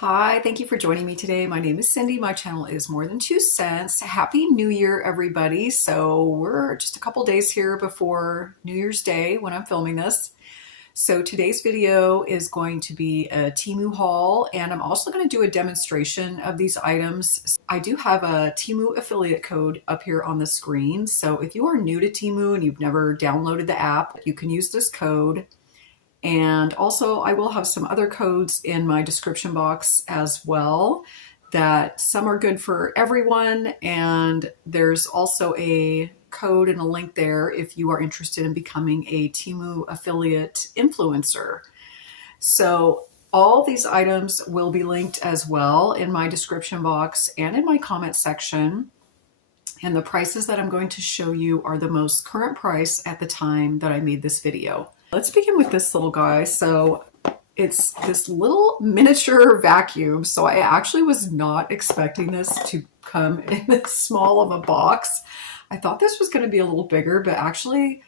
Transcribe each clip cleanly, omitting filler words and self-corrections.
Hi, thank you for joining me today. My name is Cindy. My channel is More Than 2 Cents. Happy New Year, everybody. So we're just a couple days here before New Year's Day when I'm filming this. So today's video is going to be a Temu haul, and I'm also going to do a demonstration of these items. I do have a Temu affiliate code up here on the screen. So if you are new to Temu and you've never downloaded the app, you can use this code. And also I will have some other codes in my description box as well, that some are good for everyone. And there's also a code and a link there if you are interested in becoming a Temu affiliate influencer. So all these items will be linked as well in my description box and in my comment section. And the prices that I'm going to show you are the most current price at the time that I made this video. Let's begin with this little guy. So it's this little miniature vacuum. So I actually was not expecting this to come in this small of a box. I thought this was going to be a little bigger, but actually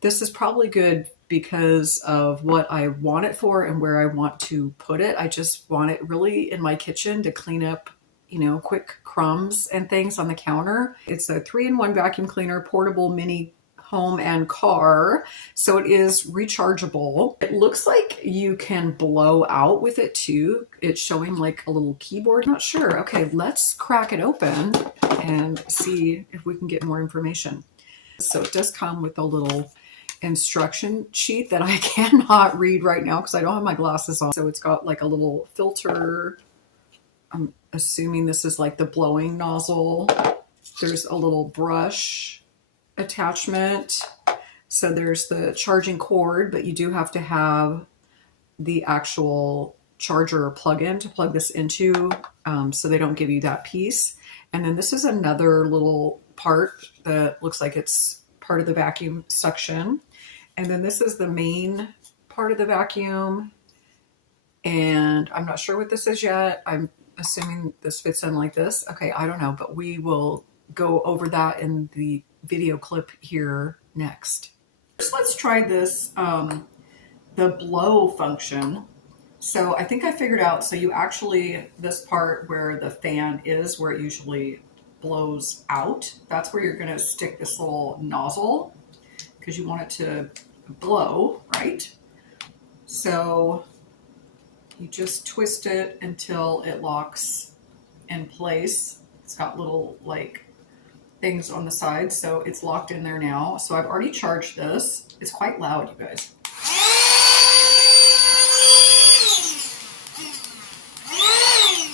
this is probably good because of what I want it for and where I want to put it. I just want it really in my kitchen to clean up, you know, quick crumbs and things on the counter. It's a 3-in-1 vacuum cleaner, portable mini home and car. So it is rechargeable. It looks like you can blow out with it too. It's showing like a little keyboard. Not sure. Okay, let's crack it open and see if we can get more information. So it does come with a little instruction sheet that I cannot read right now because I don't have my glasses on. So it's got like a little filter. I'm assuming this is like the blowing nozzle. There's a little brush attachment. So there's the charging cord, but you do have to have the actual charger plug-in to plug this into, so they don't give you that piece. And then this is another little part that looks like it's part of the vacuum suction. And then this is the main part of the vacuum. And I'm not sure what this is yet. I'm assuming this fits in like this. Okay, I don't know, but we will go over that in the video clip here next. First, let's try this, the blow function. So I think I figured out, so you actually, this part where the fan is, where it usually blows out, that's where you're gonna stick this little nozzle because you want it to blow, right? So you just twist it until it locks in place. It's got little like things on the side, so it's locked in there now. So I've already charged this. It's quite loud, you guys.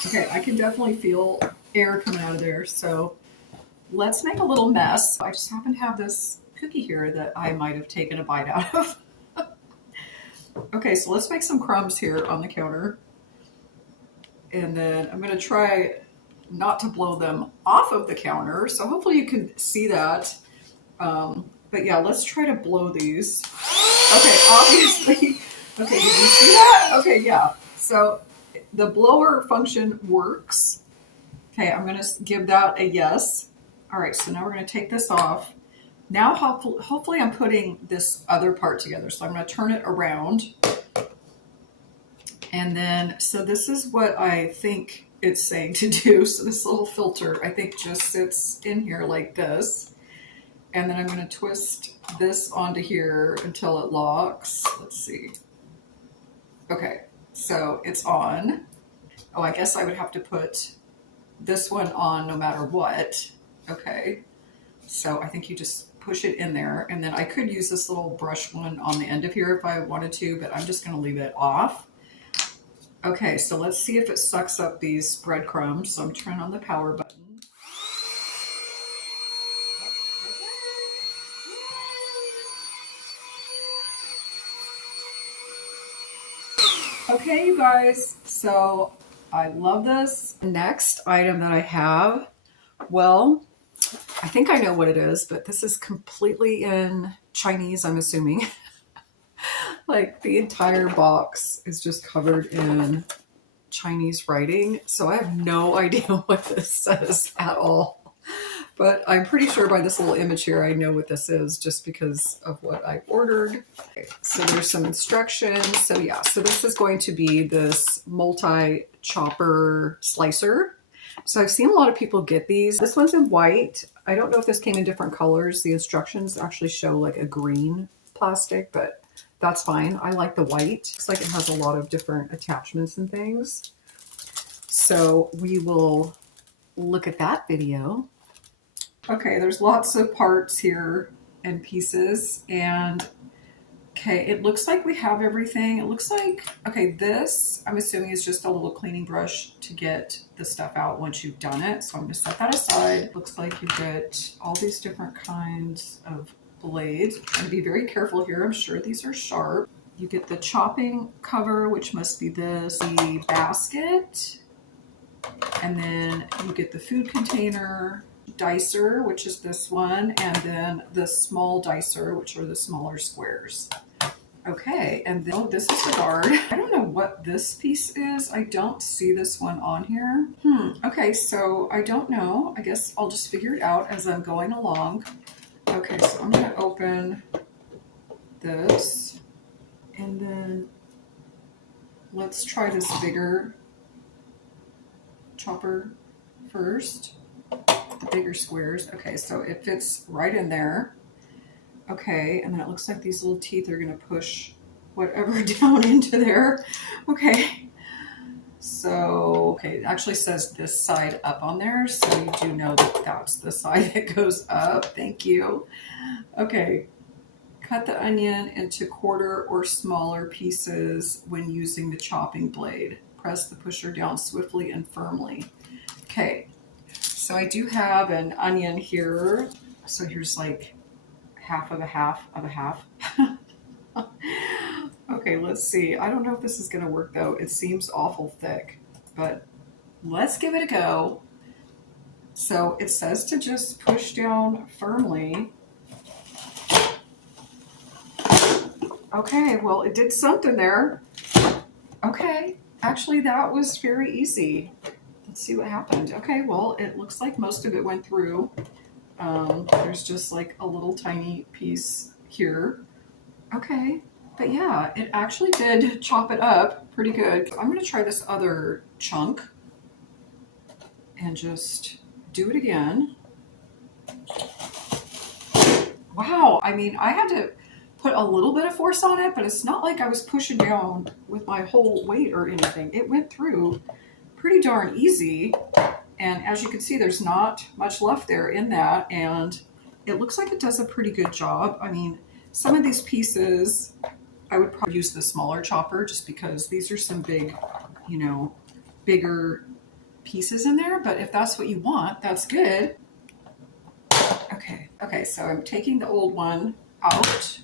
Okay, I can definitely feel air coming out of there. So let's make a little mess. I just happen to have this cookie here that I might have taken a bite out of. Okay, so let's make some crumbs here on the counter. And then I'm gonna try not to blow them off of the counter. So hopefully you can see that. But yeah, let's try to blow these. Okay, obviously. Okay, did you see that? Okay, yeah. So the blower function works. Okay, I'm gonna give that a yes. All right, so now we're gonna take this off. Now hopefully I'm putting this other part together. So I'm gonna turn it around. And then, so this is what I think it's saying to do. So this little filter, I think, just sits in here like this. And then I'm going to twist this onto here until it locks. Let's see. Okay, so it's on. Oh, I guess I would have to put this one on no matter what. Okay, so I think you just push it in there. And then I could use this little brush one on the end of here if I wanted to, but I'm just going to leave it off. Okay, so let's see if it sucks up these breadcrumbs. So I'm turning on the power button. Okay, you guys, so I love this. Next item that I have, well, I think I know what it is, but this is completely in Chinese, I'm assuming. Like the entire box is just covered in Chinese writing. So I have no idea what this says at all. But I'm pretty sure by this little image here, I know what this is just because of what I ordered. Okay, so there's some instructions. So yeah, so this is going to be this multi-chopper slicer. So I've seen a lot of people get these. This one's in white. I don't know if this came in different colors. The instructions actually show like a green plastic, but that's fine. I like the white. Looks like it has a lot of different attachments and things. So we will look at that video. Okay, there's lots of parts here and pieces, and okay, it looks like we have everything. It looks like, okay, this, I'm assuming is just a little cleaning brush to get the stuff out once you've done it. So I'm gonna set that aside. Looks like you get all these different kinds of blades. I'm gonna be very careful here. I'm sure these are sharp. You get the chopping cover, which must be this, the basket, and then you get the food container, dicer, which is this one, and then the small dicer, which are the smaller squares. Okay, and then, oh, this is the guard. I don't know what this piece is. I don't see this one on here. Okay, so I don't know. I guess I'll just figure it out as I'm going along. Okay, so I'm gonna open this, and then let's try this bigger chopper first. The bigger squares. Okay, so it fits right in there. Okay, and then it looks like these little teeth are going to push whatever down into there. Okay, so, okay, it actually says this side up on there, so you do know that that's the side that goes up. Thank you. Okay, cut the onion into quarter or smaller pieces when using the chopping blade. Press the pusher down swiftly and firmly. Okay. So I do have an onion here. So here's like half of a half of a half. Okay, let's see. I don't know if this is going to work though. It seems awful thick, but let's give it a go. So it says to just push down firmly. Okay, well, it did something there. Okay, actually that was very easy. Let's see what happened. Okay, well, it looks like most of it went through. There's just like a little tiny piece here. Okay, but yeah, it actually did chop it up pretty good. I'm gonna try this other chunk and just do it again. Wow, I mean, I had to put a little bit of force on it, but it's not like I was pushing down with my whole weight or anything. It went through pretty darn easy, and as you can see, there's not much left there in that, and it looks like it does a pretty good job. I mean, some of these pieces I would probably use the smaller chopper just because these are some big, you know, bigger pieces in there, but if that's what you want, that's good. Okay, so I'm taking the old one out.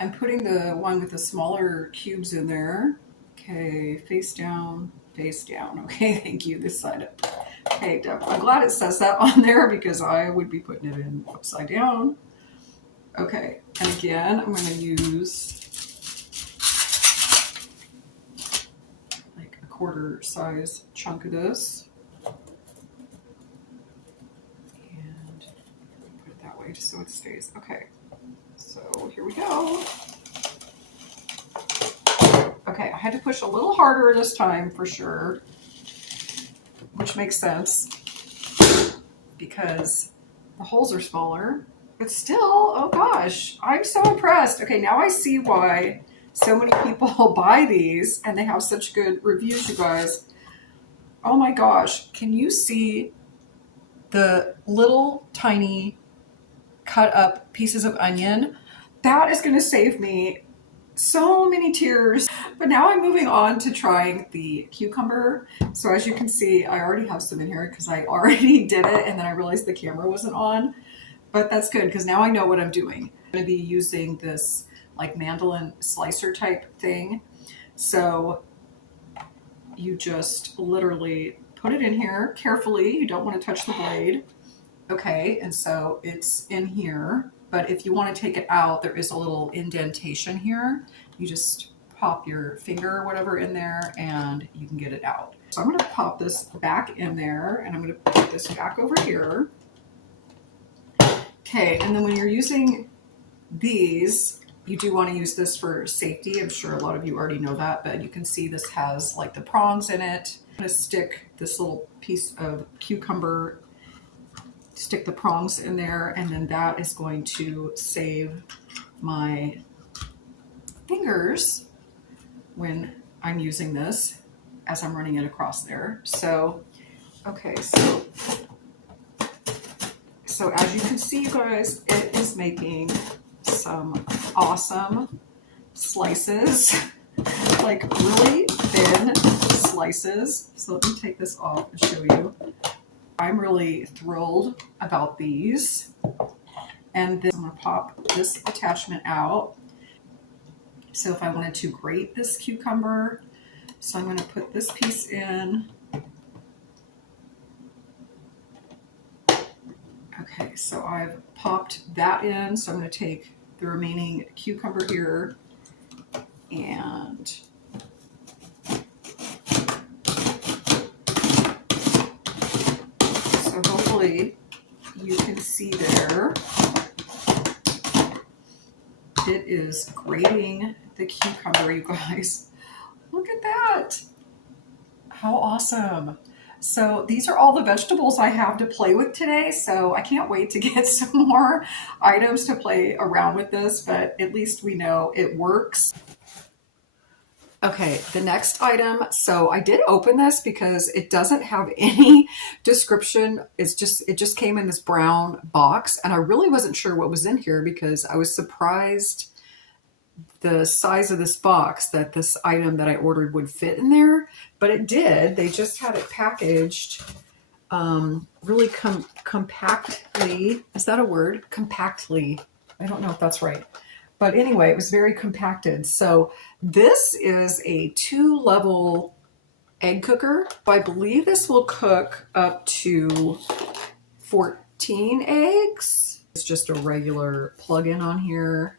I'm putting the one with the smaller cubes in there. Okay, face down. Okay, thank you. This side up. Okay, I'm glad it says that on there because I would be putting it in upside down. Okay, and again, I'm going to use like a quarter size chunk of this. And put it that way just so it stays. Okay, so here we go. Okay, I had to push a little harder this time for sure, which makes sense because the holes are smaller, but still, oh gosh, I'm so impressed. Okay, now I see why so many people buy these and they have such good reviews, you guys. Oh my gosh, can you see the little tiny cut up pieces of onion? That is going to save me so many tears. But now I'm moving on to trying the cucumber. So as you can see, I already have some in here because I already did it and then I realized the camera wasn't on. But that's good because now I know what I'm doing. I'm going to be using this like mandolin slicer type thing. So you just literally put it in here carefully. You don't want to touch the blade. Okay, and so it's in here. But if you want to take it out, there is a little indentation here. You just pop your finger or whatever in there and you can get it out. So I'm going to pop this back in there and I'm going to put this back over here. Okay, and then when you're using these, you do want to use this for safety. I'm sure a lot of you already know that, but you can see this has like the prongs in it. I'm going to stick this little piece of cucumber, stick the prongs in there, and then that is going to save my fingers when I'm using this as I'm running it across there. So, okay, so as you can see, you guys, it is making some awesome slices, like really thin slices. So let me take this off and show you. I'm really thrilled about these. And then I'm gonna pop this attachment out. So if I wanted to grate this cucumber, so I'm gonna put this piece in. Okay, so I've popped that in. So I'm gonna take the remaining cucumber here and so hopefully you can see there, it is grating the cucumber, you guys. Look at that. How awesome. So these are all the vegetables I have to play with today. So I can't wait to get some more items to play around with this, but at least we know it works. Okay, the next item. So I did open this because it doesn't have any description. It just came in this brown box, and I really wasn't sure what was in here because I was surprised the size of this box that this item that I ordered would fit in there, but it did. They just had it packaged really compactly. Is that a word? Compactly. I don't know if that's right. But anyway, it was very compacted. So this is a 2-level egg cooker. I believe this will cook up to 14 eggs. It's just a regular plug-in on here.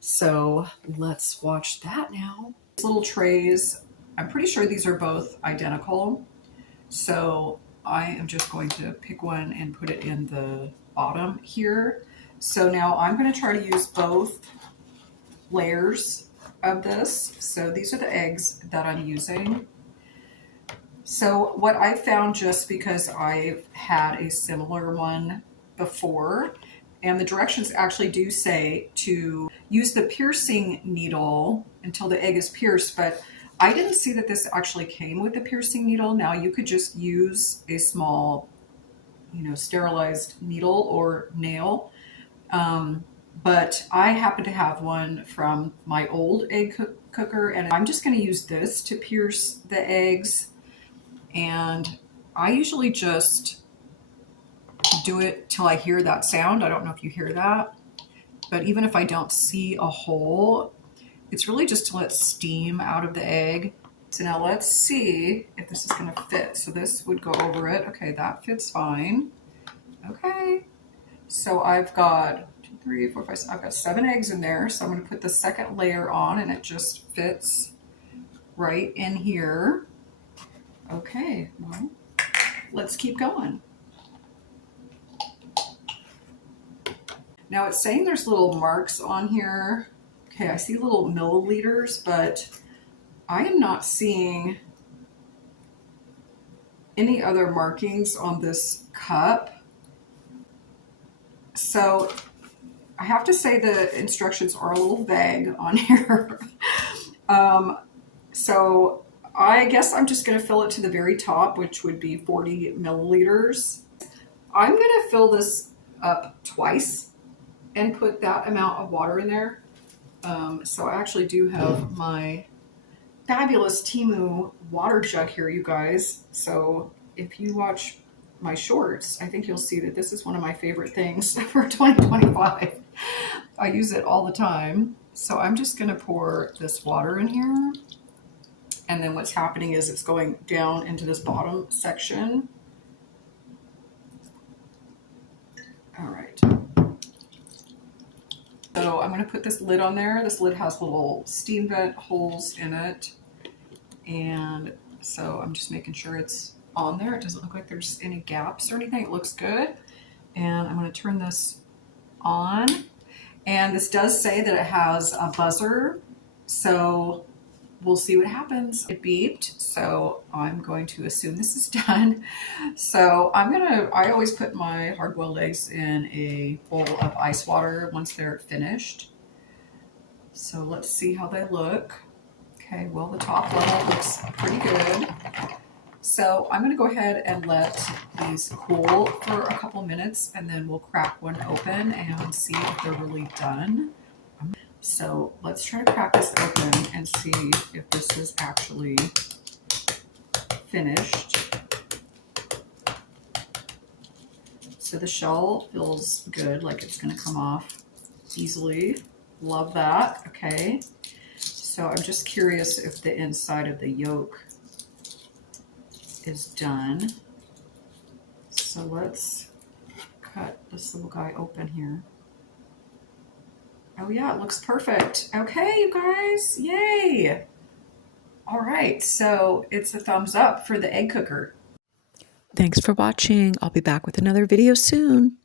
So let's watch that now. These little trays, I'm pretty sure these are both identical. So I am just going to pick one and put it in the bottom here. So now I'm going to try to use both layers of this. So these are the eggs that I'm using. So what I found, just because I've had a similar one before, and the directions actually do say to use the piercing needle until the egg is pierced, but I didn't see that this actually came with the piercing needle. Now you could just use a small, sterilized needle or nail. But I happen to have one from my old egg cooker, and I'm just going to use this to pierce the eggs. And I usually just do it till I hear that sound. I don't know if you hear that, but even if I don't see a hole, it's really just to let steam out of the egg. So now let's see if this is going to fit. So this would go over it. Okay, that fits fine. Okay, so I've got 2, 3, 4, 5, I've got 7 eggs in there. So I'm going to put the second layer on, and it just fits right in here. Okay, well, let's keep going. Now it's saying there's little marks on here. Okay, I see little milliliters, but I am not seeing any other markings on this cup. So I have to say the instructions are a little vague on here. So I guess I'm just going to fill it to the very top, which would be 40 milliliters. I'm going to fill this up twice and put that amount of water in there. So I actually do have my fabulous Temu water jug here, you guys. So if you watch my shorts, I think you'll see that this is one of my favorite things for 2025. I use it all the time. So I'm just going to pour this water in here. And then what's happening is it's going down into this bottom section. All right. So I'm going to put this lid on there. This lid has little steam vent holes in it. And so I'm just making sure it's on there. It doesn't look like there's any gaps or anything. It looks good. And I'm going to turn this on. And this does say that it has a buzzer, so we'll see what happens. It beeped, so I'm going to assume this is done. So I always put my hard-boiled eggs in a bowl of ice water once they're finished. So let's see how they look. Okay, well, the top level looks pretty good. So I'm gonna go ahead and let these cool for a couple minutes, and then we'll crack one open and see if they're really done. So let's try to crack this open and see if this is actually finished. So the shell feels good, like it's gonna come off easily. Love that. Okay. So I'm just curious if the inside of the yolk is done. So let's cut this little guy open here. Oh yeah, it looks perfect. Okay, you guys, yay. All right, so it's a thumbs up for the egg cooker. Thanks for watching. I'll be back with another video soon.